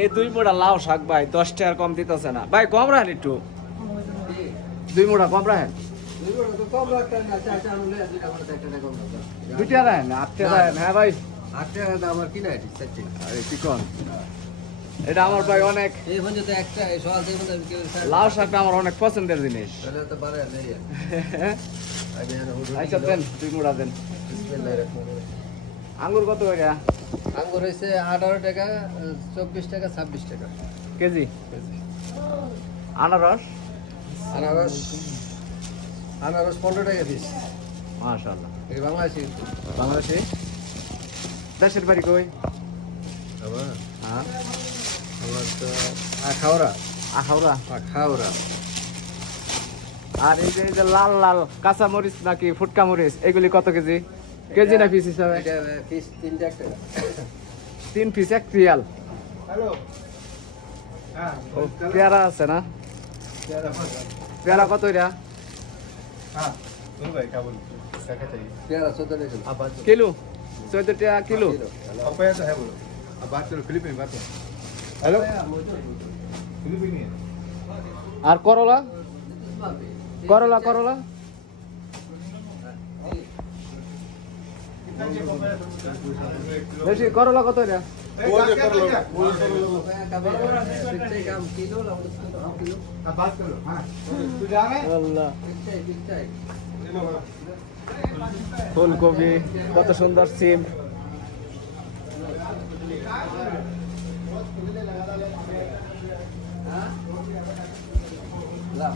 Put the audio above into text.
এই 2 মোড়া লাউ শাক ভাই 10 টাকা কম দিতেছে না ভাই, কম রাখেন একটু, 2 মোড়া কম রাখেন, 2 টাকা রাখেন, 8 টাকা রাখেন। হ্যাঁ ভাই, 8 টাকা আমার কিনা এটি চাচ্ছি। আরে কি কোন, এটা আমার ভাই অনেক, এই পর্যন্ত একটা এই সকাল থেকে পর্যন্ত লাউ শাকটা আমার অনেক পছন্দের জিনিস। তাহলে তো বারে নেই। আমি আর আচ্ছা দেন 2 মোড়া দেন। বিসমিল্লাহির রহমানির রহিম। আঙ্গুর কত করে আঙ্গুর হইছে 18 টাকা, 24 টাকা, 26 টাকা কেজি? কেজি। আনারস? আনারস 15 টাকা পিস। মাশাআল্লাহ। এই বাংলাদেশি বাংলাদেশে? দেশের বাড়ি কই? আমার হ্যাঁ, আমার তো আখাউড়া। আখাউড়া। আখাউড়া। আর এই যে লাল লাল কাঁচা মরিচ নাকি ফুটকা মরিচ, এগুলি কত কেজি? কেজি না পিস হিসাবে? এটা পিস 3 টাকা। 3 পিস 1 রিয়াল। হ্যালো। হ্যাঁ, ও, পেয়ারা আছে না? পেয়ারা কত এটা? হ্যাঁ, सुन भाई क्या बोल क्या क्या चाहिए? प्यारा 14 टाका। आप बात करो। কিলো 14 টাকা কিলো। पपाया तो है बोलो। अब बात करो फिलिपिन बात करो। हेलो। फिलिपिन है। আর করলা? করলা করলা বেশি, করলা কত এটা? बोल दे कर लो। बोल कर लो। पिक्चर काम किलो ला हाफ किलो। अब बात करो। हां। तू जा रहा है? আল্লাহ, पिक्चर। ফুলকপি কত সুন্দর, সিম। ला